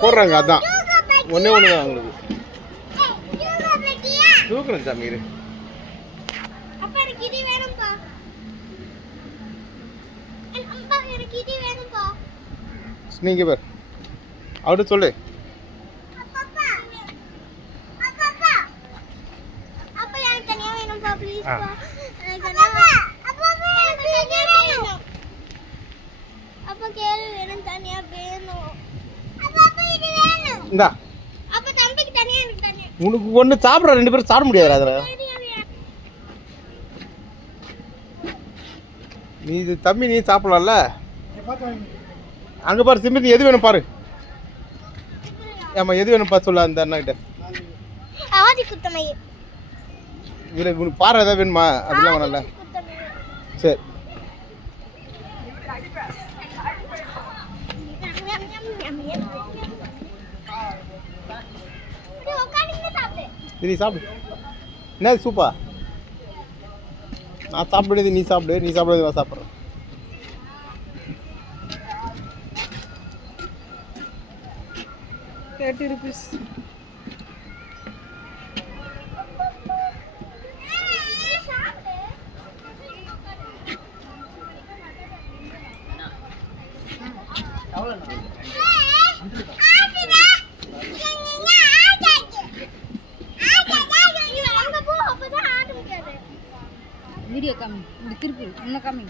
போடுறாங்க அதான் ஒன்றே ஒன்று தான் அவங்களுக்கு தூக்கணும் சாமி இரு நீங்கள் பேர் அவர்கிட்ட சொல்லு இந்தா உனக்கு ஒன்று சாப்பிட்ற 2 பேரும் சாப்பிட முடியாது அதில் நீ இது தம்பி நீ சாப்பிடலாம்ல அங்கே பாரு சிம்பி எது வேணும் பாரு ஆமாம் எது வேணும் பார்த்து சொல்ல அந்த அண்ணா கிட்ட இதில் உனக்கு பாரு எதாவது வேணுமா அப்படிலாம் வேணாம்ல சரி நீ சாப்பிடு என்ன சூப்பா நான் சாப்பிடுறது நீ சாப்பிடு நீ சாப்பிடுறது நான் சாப்பிட்றேன் ₹30 வீடியோ காமி இந்த திருப்பி இன்னும் காமி